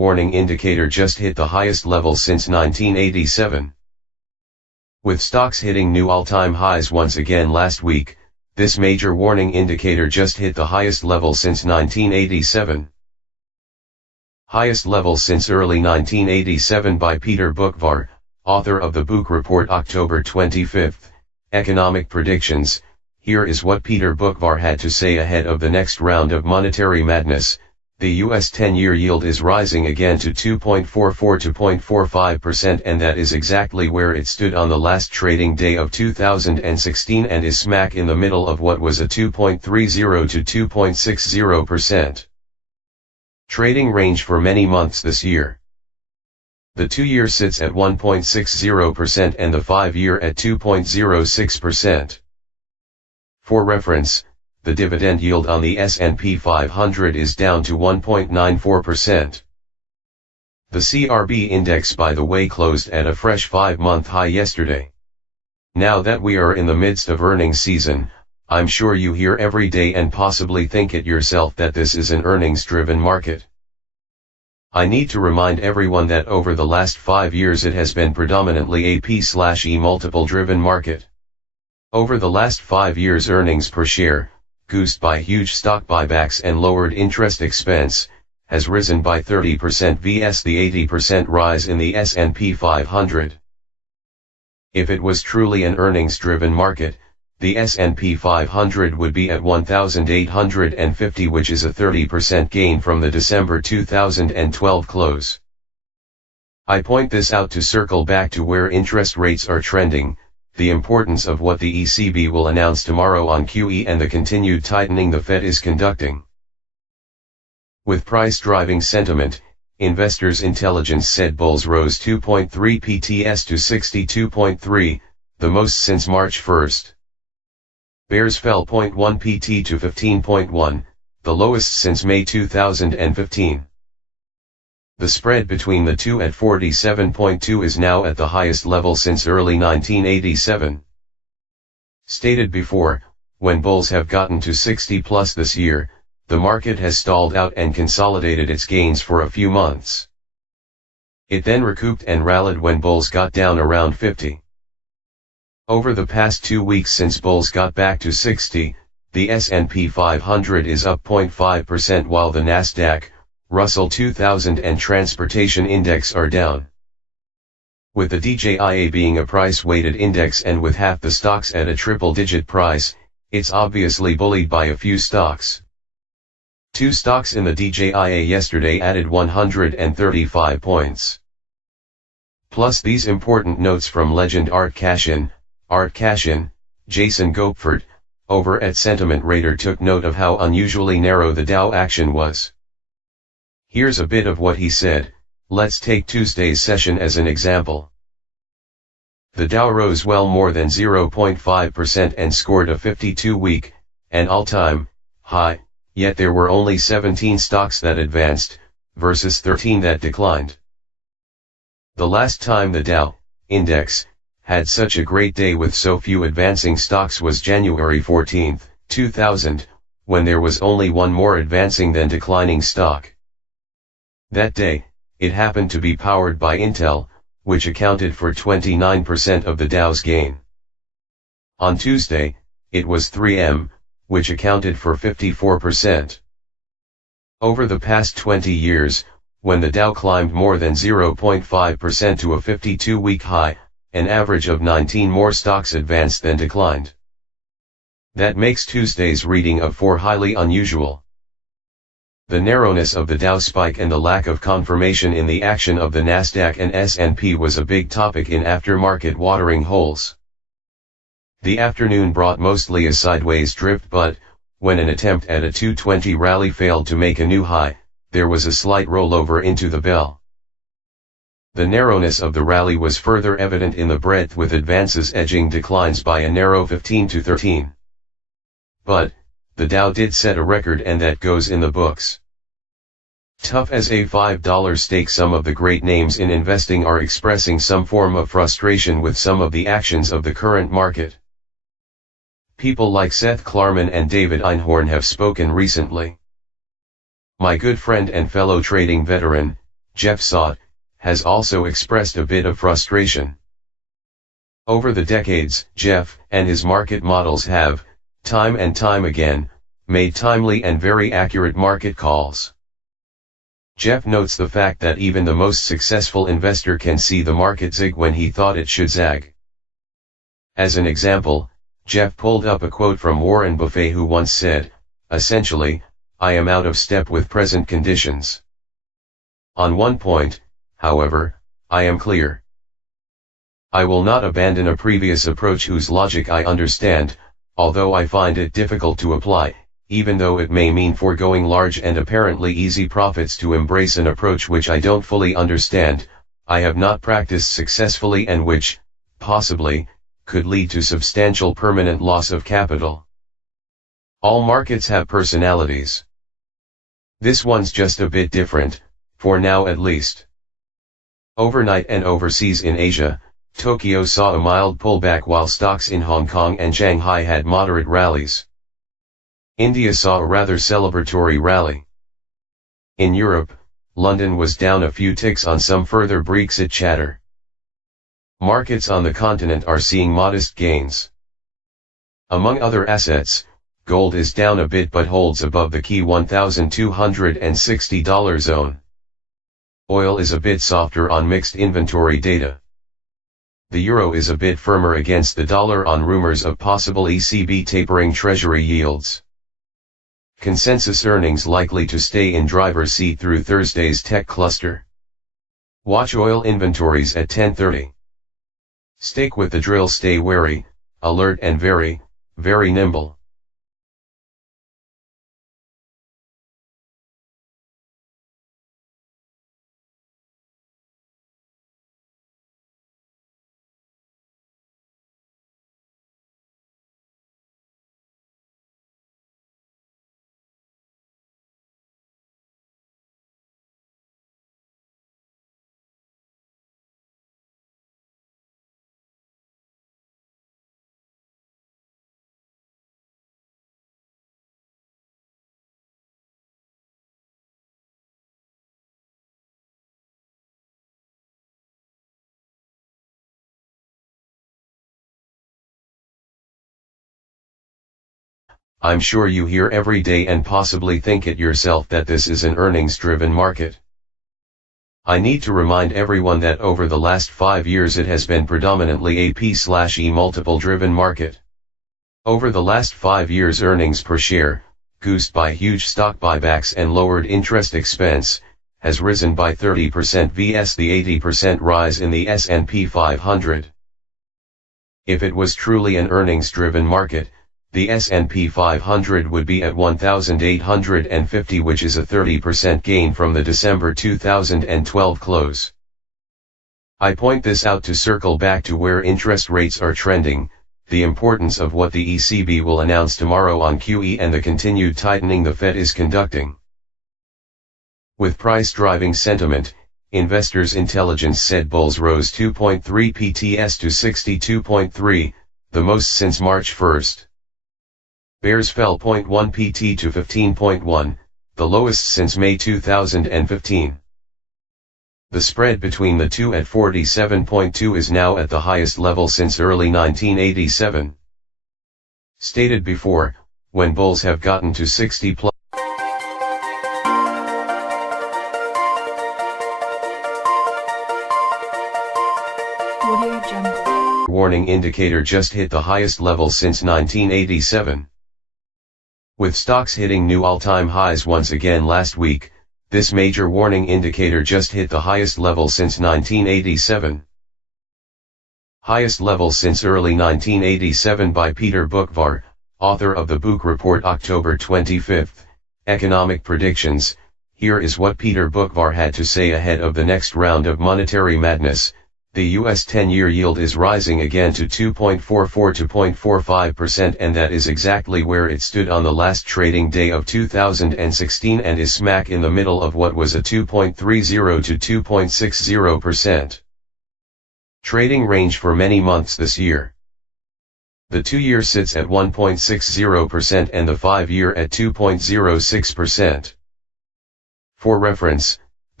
warning indicator just hit the highest level since 1987. With stocks hitting new all-time highs once again last week, this major warning indicator just hit the highest level since 1987. Highest level since early 1987 by Peter Boockvar, author of the Book Report October 25, Economic Predictions. Here is what Peter Boockvar had to say ahead of the next round of monetary madness. The US 10-year yield is rising again to 2.44 to 0.45%, and that is exactly where it stood on the last trading day of 2016 and is smack in the middle of what was a 2.30 to 2.60% trading range for many months this year. The 2-year sits at 1.60% and the 5-year at 2.06%. For reference, the dividend yield on the S&P 500 is down to 1.94%. The CRB index, by the way, closed at a fresh 5-month high yesterday. Now that we are in the midst of earnings season, I'm sure you hear every day and possibly think it yourself that this is an earnings-driven market. I need to remind everyone that over the last 5 years it has been predominantly a P/E multiple-driven market. Over the last 5 years, earnings per share, goosed by huge stock buybacks and lowered interest expense, has risen by 30% vs the 80% rise in the S&P 500. If it was truly an earnings-driven market, the S&P 500 would be at 1,850, which is a 30% gain from the December 2012 close. I point this out to circle back to where interest rates are trending, the importance of what the ECB will announce tomorrow on QE, and the continued tightening the Fed is conducting. With price driving sentiment, Investors Intelligence said bulls rose 2.3 PTS to 62.3, the most since March 1. Bears fell 0.1 PT to 15.1, the lowest since May 2015. The spread between the two at 47.2 is now at the highest level since early 1987. Stated before, when bulls have gotten to 60 plus this year, the market has stalled out and consolidated its gains for a few months. It then recouped and rallied when bulls got down around 50. Over the past 2 weeks since bulls got back to 60, the S&P 500 is up 0.5% while the Nasdaq, Russell 2000 and Transportation Index are down. With the DJIA being a price-weighted index and with half the stocks at a triple-digit price, it's obviously bullied by a few stocks. 2 stocks in the DJIA yesterday added 135 points. Plus these important notes from legend Art Cashin, Jason Gopfert, over at Sentiment Radar took note of how unusually narrow the Dow action was. Here's a bit of what he said. Let's take Tuesday's session as an example. The Dow rose well more than 0.5% and scored a 52-week, an all-time, high, yet there were only 17 stocks that advanced, versus 13 that declined. The last time the Dow Index had such a great day with so few advancing stocks was January 14, 2000, when there was only one more advancing than declining stock. That day, it happened to be powered by Intel, which accounted for 29% of the Dow's gain. On Tuesday, it was 3M, which accounted for 54%. Over the past 20 years, when the Dow climbed more than 0.5% to a 52-week high, an average of 19 more stocks advanced than declined. That makes Tuesday's reading of 4 highly unusual. The narrowness of the Dow spike and the lack of confirmation in the action of the Nasdaq and S&P was a big topic in aftermarket watering holes. The afternoon brought mostly a sideways drift, but, when an attempt at a 220 rally failed to make a new high, there was a slight rollover into the bell. The narrowness of the rally was further evident in the breadth, with advances edging declines by a narrow 15 to 13. But, the Dow did set a record, and that goes in the books. Tough as a $5 stake, some of the great names in investing are expressing some form of frustration with some of the actions of the current market. People like Seth Klarman and David Einhorn have spoken recently. My good friend and fellow trading veteran, Jeff Sott, has also expressed a bit of frustration. Over the decades, Jeff and his market models have, time and time again, made timely and very accurate market calls. Jeff notes the fact that even the most successful investor can see the market zig when he thought it should zag. As an example, Jeff pulled up a quote from Warren Buffett, who once said, "Essentially, I am out of step with present conditions. On one point, however, I am clear. I will not abandon a previous approach whose logic I understand, although I find it difficult to apply, even though it may mean foregoing large and apparently easy profits to embrace an approach which I don't fully understand, I have not practiced successfully, and which, possibly, could lead to substantial permanent loss of capital." All markets have personalities. This one's just a bit different, for now at least. Overnight and overseas in Asia, Tokyo saw a mild pullback while stocks in Hong Kong and Shanghai had moderate rallies. India saw a rather celebratory rally. In Europe, London was down a few ticks on some further Brexit chatter. Markets on the continent are seeing modest gains. Among other assets, gold is down a bit but holds above the key $1,260 zone. Oil is a bit softer on mixed inventory data. The euro is a bit firmer against the dollar on rumors of possible ECB tapering treasury yields. Consensus earnings likely to stay in driver's seat through Thursday's tech cluster. Watch oil inventories at 10:30. Stake with the drill, stay wary, alert and very, very nimble. I'm sure you hear every day and possibly think it yourself that this is an earnings-driven market. I need to remind everyone that over the last 5 years it has been predominantly a P/E multiple-driven market. Over the last 5 years, earnings per share, goosed by huge stock buybacks and lowered interest expense, has risen by 30% vs the 80% rise in the S&P 500. If it was truly an earnings-driven market, the S&P 500 would be at 1,850, which is a 30% gain from the December 2012 close. I point this out to circle back to where interest rates are trending, the importance of what the ECB will announce tomorrow on QE, and the continued tightening the Fed is conducting. With price driving sentiment, Investors Intelligence said bulls rose 2.3 PTS to 62.3, the most since March 1. Bears fell 0.1 PT to 15.1, the lowest since May 2015. The spread between the two at 47.2 is now at the highest level since early 1987. Stated before, when bulls have gotten to 60 plus. Warning indicator just hit the highest level since 1987. With stocks hitting new all-time highs once again last week, this major warning indicator just hit the highest level since 1987. Highest level since early 1987 by Peter Boockvar, author of the Book Report October 25, Economic Predictions. Here is what Peter Boockvar had to say ahead of the next round of monetary madness. The US 10-year yield is rising again to 2.44 to 0.45%, and that is exactly where it stood on the last trading day of 2016 and is smack in the middle of what was a 2.30 to 2.60% trading range for many months this year. The 2-year sits at 1.60% and the 5-year at 2.06%. For reference,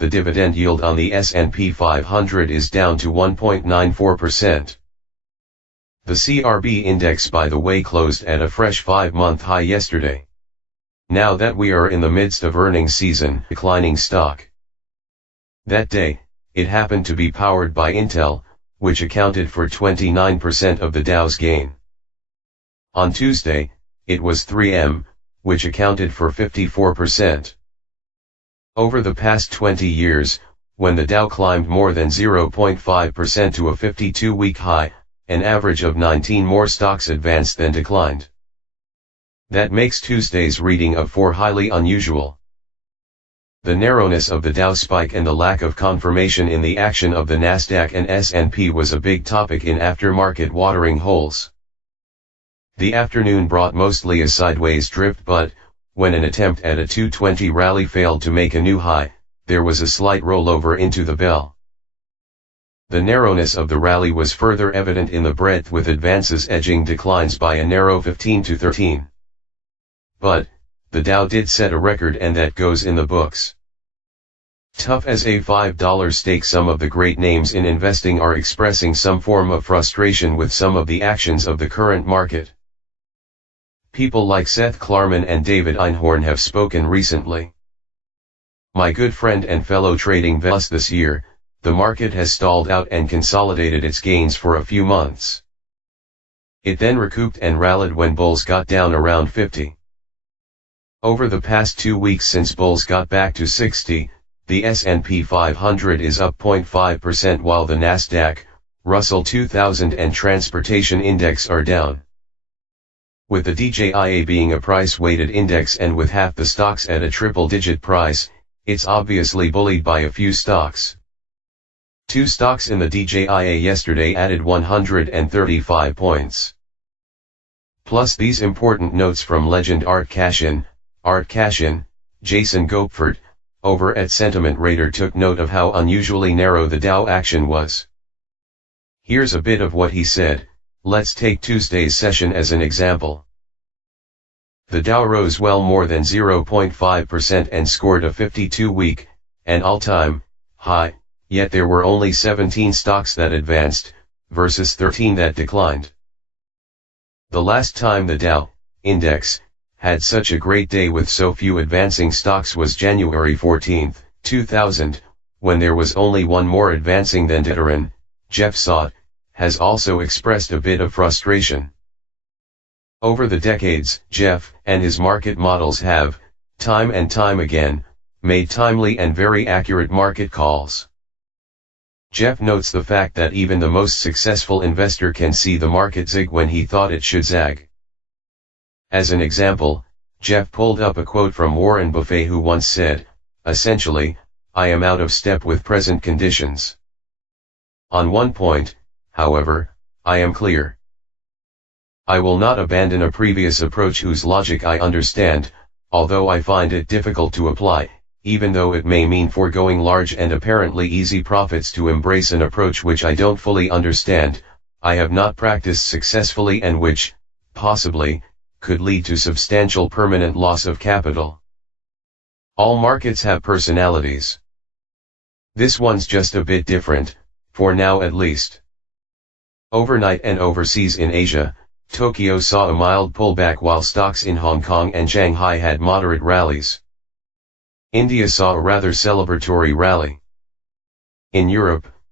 the dividend yield on the S&P 500 is down to 1.94%. The CRB index, by the way, closed at a fresh 5-month high yesterday. Now that we are in the midst of earnings season, declining stock. That day, it happened to be powered by Intel, which accounted for 29% of the Dow's gain. On Tuesday, it was 3M, which accounted for 54%. Over the past 20 years, when the Dow climbed more than 0.5% to a 52-week high, an average of 19 more stocks advanced than declined. That makes Tuesday's reading of 4 highly unusual. The narrowness of the Dow spike and the lack of confirmation in the action of the Nasdaq and S&P was a big topic in aftermarket watering holes. The afternoon brought mostly a sideways drift, but when an attempt at a 220 rally failed to make a new high, there was a slight rollover into the bell. The narrowness of the rally was further evident in the breadth, with advances edging declines by a narrow 15 to 13. But the Dow did set a record, and that goes in the books. Tough as a $5 stake, some of the great names in investing are expressing some form of frustration with some of the actions of the current market. People like Seth Klarman and David Einhorn have spoken recently. My good friend and fellow trading veterans, this year, the market has stalled out and consolidated its gains for a few months. It then recouped and rallied when bulls got down around 50. Over the past 2 weeks since bulls got back to 60, the S&P 500 is up 0.5%, while the Nasdaq, Russell 2000 and Transportation Index are down. With the DJIA being a price-weighted index and with half the stocks at a triple-digit price, it's obviously bullied by a few stocks. 2 stocks in the DJIA yesterday added 135 points. Plus these important notes from legend Art Cashin, Jason Gopfert, over at Sentiment Radar, took note of how unusually narrow the Dow action was. Here's a bit of what he said. Let's take Tuesday's session as an example. The Dow rose well more than 0.5% and scored a 52-week, an all-time, high, yet there were only 17 stocks that advanced, versus 13 that declined. The last time the Dow Index had such a great day with so few advancing stocks was January 14, 2000, when there was only one more advancing than Ditaran. Jeff Sott has also expressed a bit of frustration. Over the decades, Jeff and his market models have, time and time again, made timely and very accurate market calls. Jeff notes the fact that even the most successful investor can see the market zig when he thought it should zag. As an example, Jeff pulled up a quote from Warren Buffett, who once said, essentially, "I am out of step with present conditions." On one point, however, I am clear. I will not abandon a previous approach whose logic I understand, although I find it difficult to apply, even though it may mean foregoing large and apparently easy profits to embrace an approach which I don't fully understand, I have not practiced successfully, and which, possibly, could lead to substantial permanent loss of capital. All markets have personalities. This one's just a bit different, for now at least. Overnight and overseas in Asia, Tokyo saw a mild pullback while stocks in Hong Kong and Shanghai had moderate rallies. India saw a rather celebratory rally. In Europe,